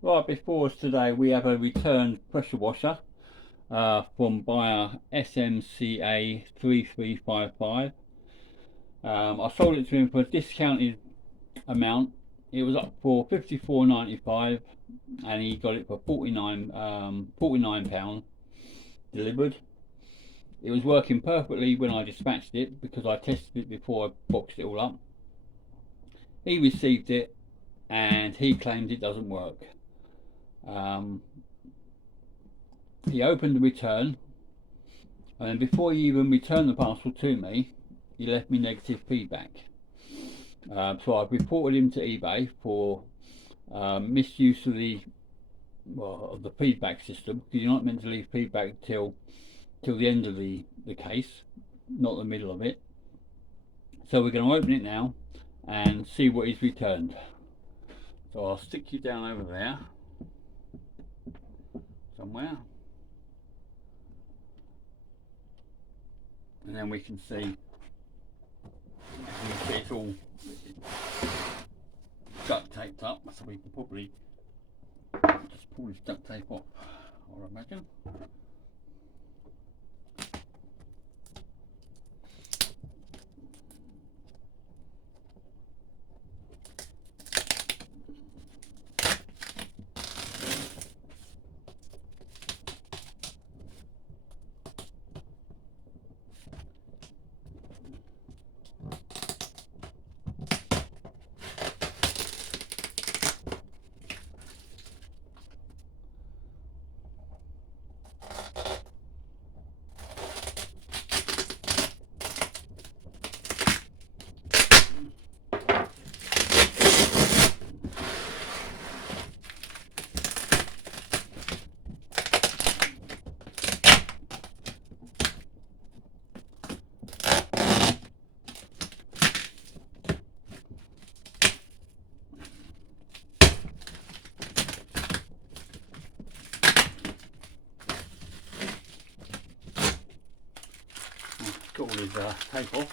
Right, before us today we have a returned pressure washer from buyer SMCA 3355. I sold it to him for a discounted amount. It was up for £54.95 and he got it for £49 delivered. It was working perfectly when I dispatched it because I tested it before I boxed it all up. He received it and he claims it doesn't work. Um, he opened the return, and then before he even returned the parcel to me, he left me negative feedback. So I've reported him to eBay for misuse of the feedback system, because you're not meant to leave feedback till the end of the case, not the middle of it. So we're going to open it now and see what he's returned. So I'll stick you down over there somewhere, and then we can see. It's all duct taped up, so we can probably just pull this duct tape off, I imagine. Got all his tape off.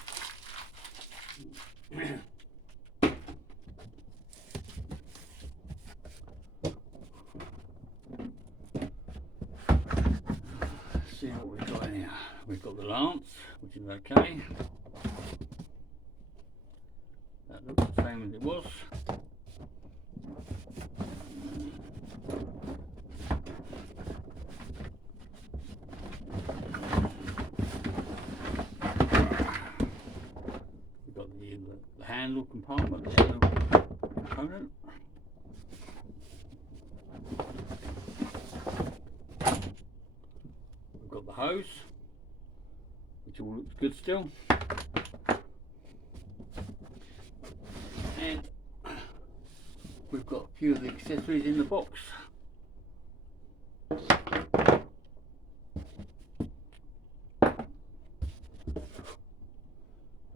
See what we've got in here. We've got the lance, which is okay. That looks the same as it was. We've got the handle compartment, the handle component. We've got the hose, which all looks good still. And we've got a few of the accessories in the box.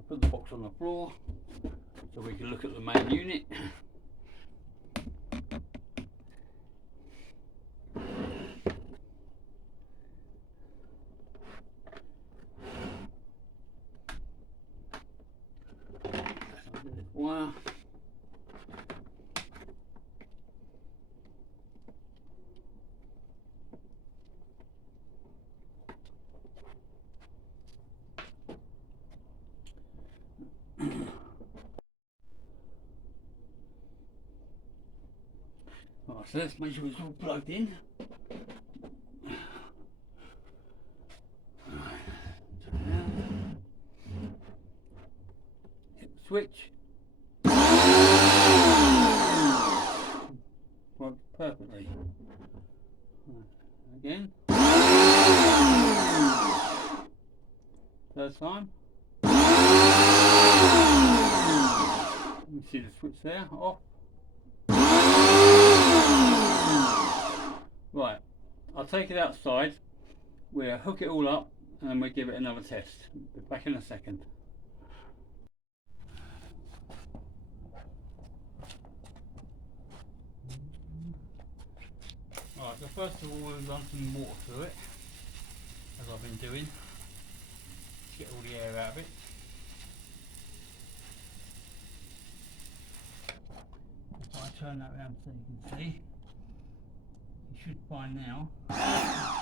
Put the box on the floor so we can look at the main unit. Wire. Right, so let's make sure it's all plugged in. Hit the switch. Works perfectly. Again. Third time. You see the switch there, off. Right, I'll take it outside, we'll hook it all up and then we'll give it another test. Be back in a second. Alright, so first of all we've run some water through it, as I've been doing, to get all the air out of it. If I turn that around so you can see. should by now